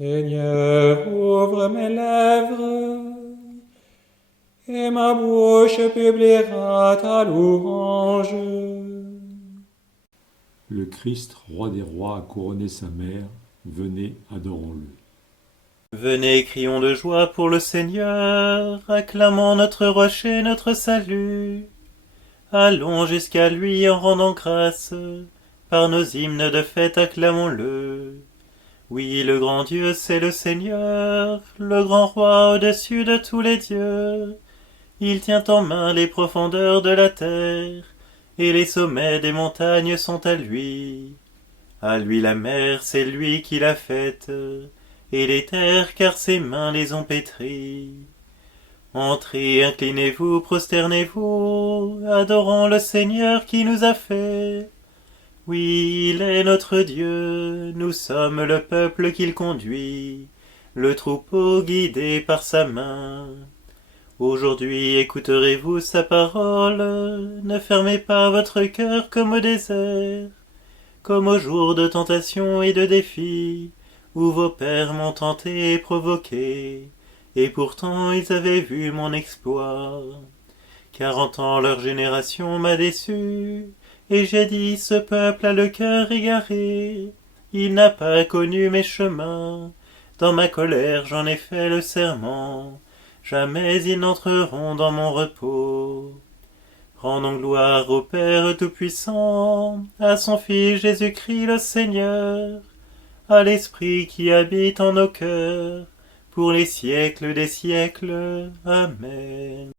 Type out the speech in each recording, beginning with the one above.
Seigneur, ouvre mes lèvres, et ma bouche publiera ta louange. Le Christ, roi des rois, a couronné sa mère. Venez, adorons-le. Venez, crions de joie pour le Seigneur, acclamons notre rocher, notre salut. Allons jusqu'à lui en rendant grâce, par nos hymnes de fête acclamons-le. Oui, le grand Dieu, c'est le Seigneur, le grand roi au-dessus de tous les dieux. Il tient en main les profondeurs de la terre, et les sommets des montagnes sont à lui. À lui la mer, c'est lui qui l'a faite, et les terres, car ses mains les ont pétries. Entrez, inclinez-vous, prosternez-vous, adorons le Seigneur qui nous a fait. Oui, il est notre Dieu, nous sommes le peuple qu'il conduit, le troupeau guidé par sa main. Aujourd'hui écouterez-vous sa parole, ne fermez pas votre cœur comme au désert, comme au jour de tentation et de défi, où vos pères m'ont tenté et provoqué, et pourtant ils avaient vu mon exploit. 40 ans leur génération m'a déçu, et j'ai dit ce peuple a le cœur égaré, il n'a pas connu mes chemins, dans ma colère j'en ai fait le serment, jamais ils n'entreront dans mon repos. Rendons gloire au Père Tout-Puissant, à son Fils Jésus-Christ le Seigneur, à l'Esprit qui habite en nos cœurs, pour les siècles des siècles. Amen.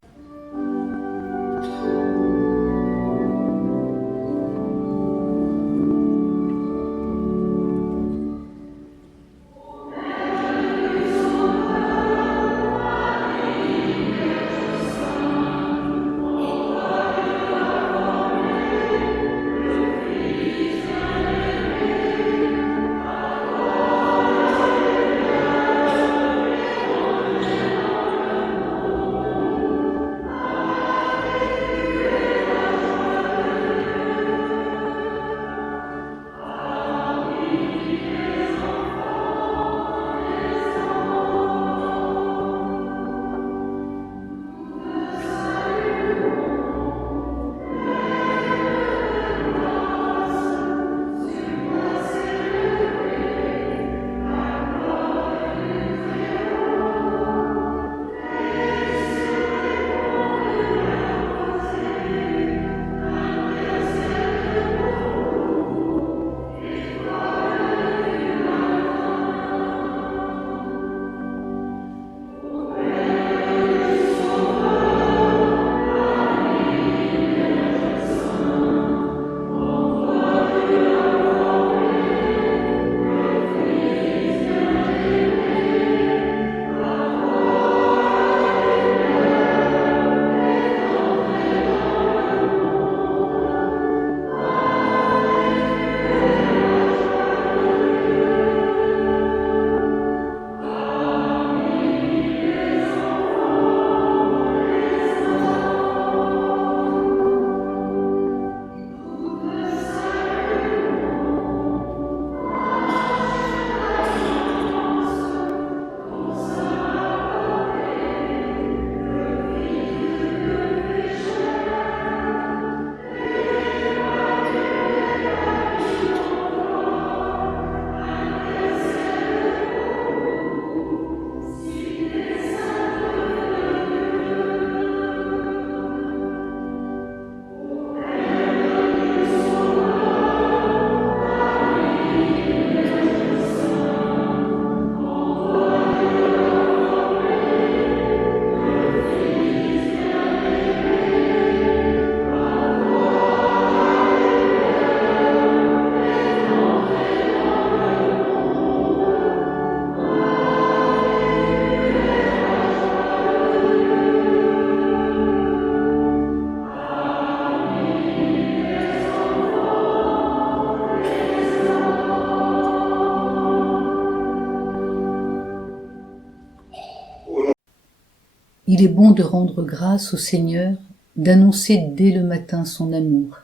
Il est bon de rendre grâce au Seigneur, d'annoncer dès le matin son amour.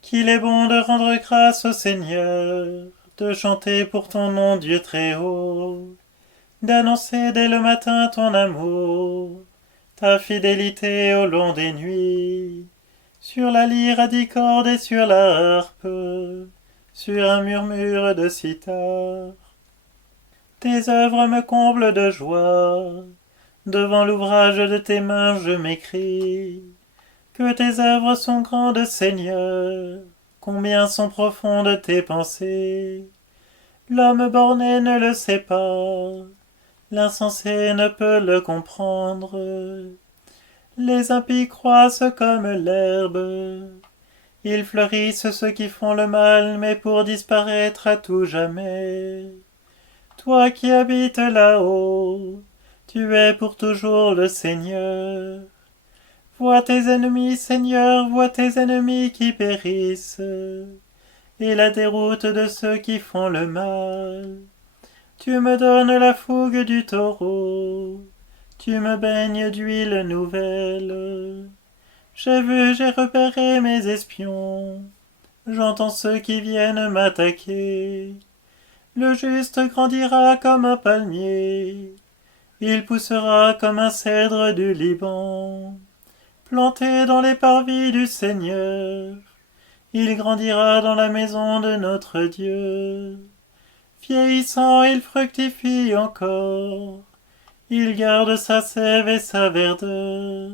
Qu'il est bon de rendre grâce au Seigneur, de chanter pour ton nom, Dieu très haut, d'annoncer dès le matin ton amour, ta fidélité au long des nuits, sur la lyre à 10 cordes et sur la harpe, sur un murmure de cithare. Tes œuvres me comblent de joie, devant l'ouvrage de tes mains je m'écrie, que tes œuvres sont grandes, Seigneur, combien sont profondes tes pensées. L'homme borné ne le sait pas, l'insensé ne peut le comprendre. Les impies croissent comme l'herbe, ils fleurissent ceux qui font le mal, mais pour disparaître à tout jamais. Toi qui habites là-haut, tu es pour toujours le Seigneur. Vois tes ennemis, Seigneur, vois tes ennemis qui périssent, et la déroute de ceux qui font le mal. Tu me donnes la fougue du taureau, tu me baignes d'huile nouvelle. J'ai vu, j'ai repéré mes espions, j'entends ceux qui viennent m'attaquer. Le juste grandira comme un palmier, il poussera comme un cèdre du Liban. Planté dans les parvis du Seigneur, il grandira dans la maison de notre Dieu. Vieillissant, il fructifie encore, il garde sa sève et sa verdeur.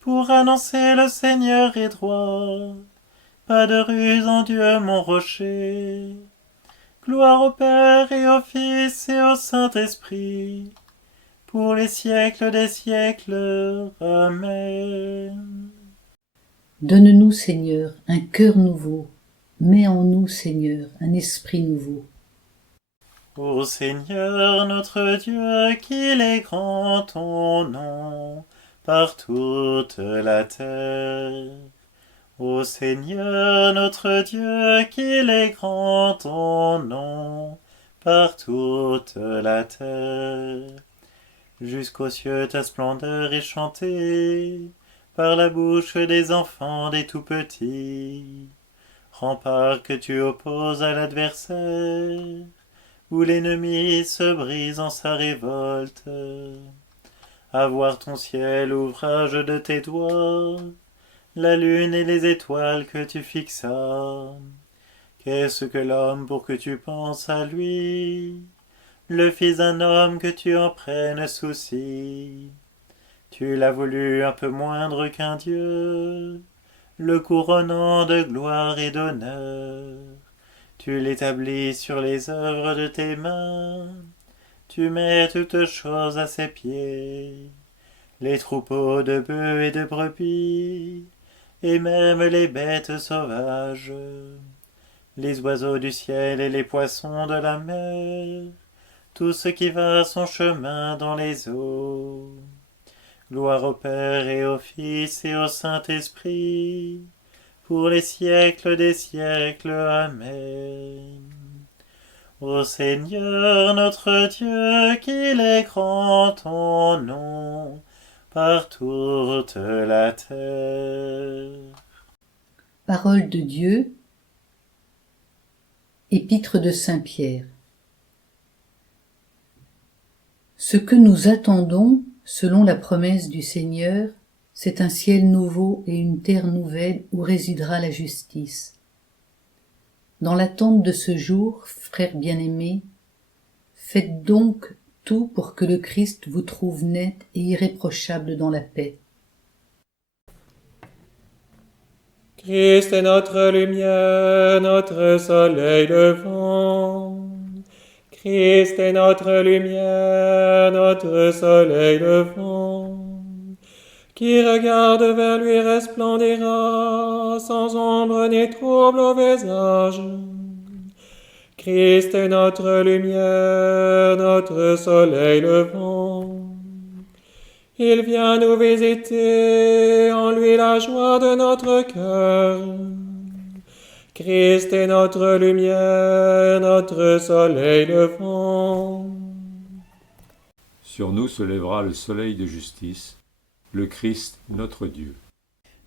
Pour annoncer le Seigneur est droit, pas de ruse en Dieu mon rocher. Gloire au Père et au Fils et au Saint-Esprit, pour les siècles des siècles. Amen. Donne-nous, Seigneur, un cœur nouveau. Mets en nous, Seigneur, un esprit nouveau. Ô Seigneur notre Dieu, qu'il est grand ton nom par toute la terre. Ô Seigneur notre Dieu, qu'il est grand ton nom par toute la terre. Jusqu'aux cieux ta splendeur est chantée par la bouche des enfants des tout-petits. Rempart que tu opposes à l'adversaire, où l'ennemi se brise en sa révolte. À voir ton ciel, ouvrage de tes doigts, la lune et les étoiles que tu fixas. Qu'est-ce que l'homme pour que tu penses à lui, le fils d'un homme que tu en prennes souci? Tu l'as voulu un peu moindre qu'un Dieu, le couronnant de gloire et d'honneur. Tu l'établis sur les œuvres de tes mains, tu mets toutes choses à ses pieds, les troupeaux de bœufs et de brebis, et même les bêtes sauvages, les oiseaux du ciel et les poissons de la mer, tout ce qui va son chemin dans les eaux. Gloire au Père et au Fils et au Saint-Esprit, pour les siècles des siècles. Amen. Ô Seigneur notre Dieu, qu'il est grand ton nom par toute la terre. Parole de Dieu, épître de Saint Pierre. Ce que nous attendons, selon la promesse du Seigneur, c'est un ciel nouveau et une terre nouvelle où résidera la justice. Dans l'attente de ce jour, frères bien-aimés, faites donc tout pour que le Christ vous trouve net et irréprochable dans la paix. Christ est notre lumière, notre soleil levant. Christ est notre lumière, notre soleil levant. Qui regarde vers lui resplendira, sans ombre ni trouble au visage. Christ est notre lumière, notre soleil levant. Il vient nous visiter, en lui la joie de notre cœur. Christ est notre lumière, notre soleil levant. Sur nous se lèvera le soleil de justice, le Christ notre Dieu.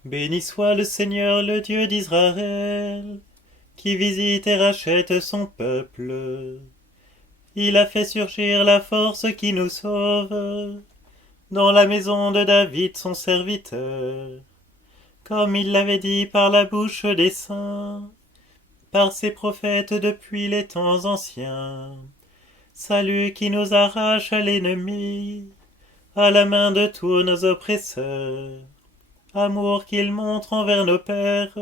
Béni soit le Seigneur, le Dieu d'Israël, qui visite et rachète son peuple. Il a fait surgir la force qui nous sauve dans la maison de David son serviteur, comme il l'avait dit par la bouche des saints, par ses prophètes depuis les temps anciens. Salut qui nous arrache à l'ennemi, à la main de tous nos oppresseurs. Amour qu'il montre envers nos pères,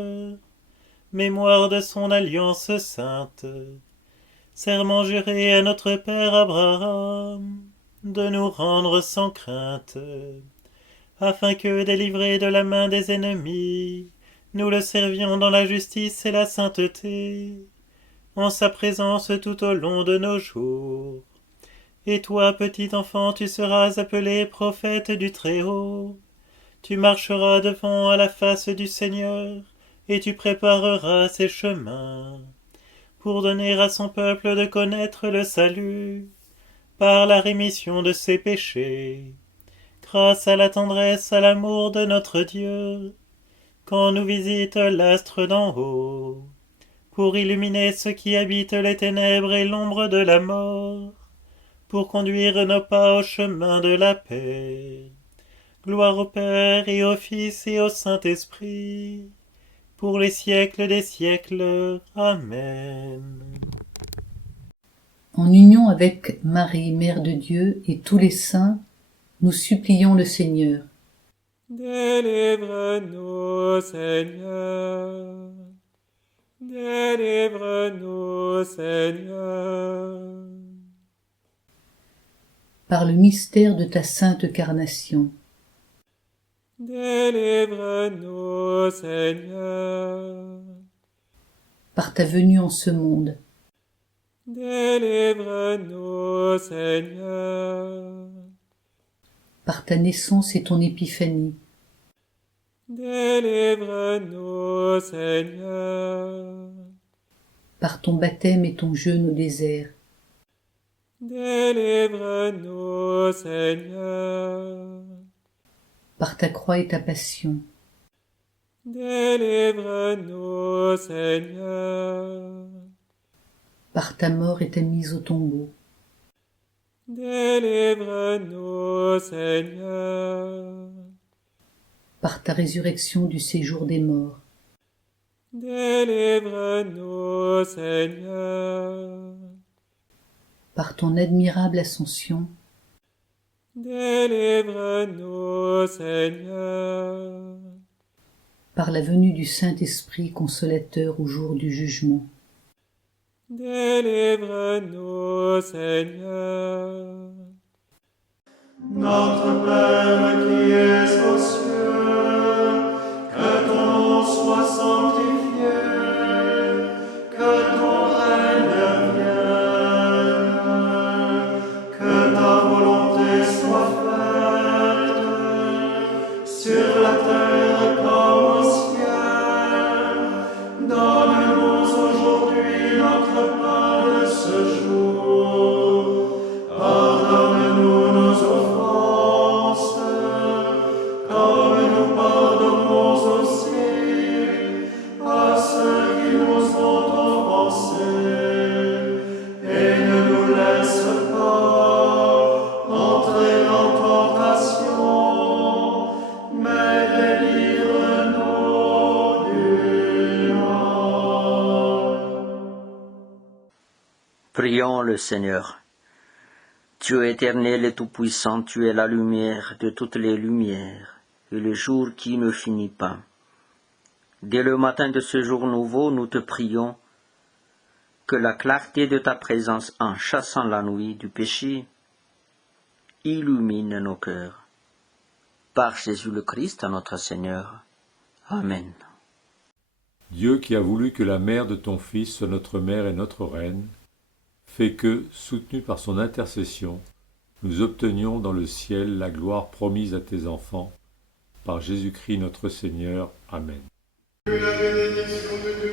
mémoire de son alliance sainte. Serment juré à notre père Abraham, de nous rendre sans crainte, afin que, délivrés de la main des ennemis, nous le servions dans la justice et la sainteté, en sa présence tout au long de nos jours. Et toi, petit enfant, tu seras appelé prophète du Très-Haut. Tu marcheras devant à la face du Seigneur, et tu prépareras ses chemins, pour donner à son peuple de connaître le salut, par la rémission de ses péchés, grâce à la tendresse, à l'amour de notre Dieu, quand nous visite l'astre d'en haut, pour illuminer ceux qui habitent les ténèbres et l'ombre de la mort, pour conduire nos pas au chemin de la paix. Gloire au Père et au Fils et au Saint-Esprit, pour les siècles des siècles. Amen. En union avec Marie, Mère de Dieu, et tous les saints, nous supplions le Seigneur. Délivre-nous, Seigneur. Délivre-nous, Seigneur. Par le mystère de ta sainte carnation, Délivre-nous, Seigneur. par ta venue en ce monde, Délivre-nous, Seigneur. par ta naissance et ton épiphanie, Délivre-nous, Seigneur. par ton baptême et ton jeûne au désert, Délivre-nous, Seigneur. par ta croix et ta passion, Délivre-nous, Seigneur. par ta mort et ta mise au tombeau, Délivre-nous, Seigneur. par ta résurrection du séjour des morts, Délivre-nous, Seigneur. par ton admirable ascension, Délivre-nous, Seigneur. par la venue du Saint-Esprit consolateur au jour du jugement, Délivre-nous, Seigneur. Notre Père qui es aux cieux, que ton nom soit sanctifié, que ton règne vienne, que ta volonté soit faite, sur la terre comme au ciel. Donne-nous aujourd'hui notre pain de ce jour. Pardonne-nous nos offenses, comme nous pardonnons aussi à ceux qui nous ont offensés. Et ne nous laisse pas entrer en tentation, mais délivre-nous du mal. Prions le Seigneur. Dieu éternel et tout-puissant, tu es la lumière de toutes les lumières, et le jour qui ne finit pas. Dès le matin de ce jour nouveau, nous te prions que la clarté de ta présence, en chassant la nuit du péché, illumine nos cœurs. Par Jésus le Christ, notre Seigneur. Amen. Dieu qui a voulu que la mère de ton Fils soit notre mère et notre reine, fait que, soutenus par son intercession, nous obtenions dans le ciel la gloire promise à tes enfants, par Jésus-Christ notre Seigneur. Amen. Que la bénédiction de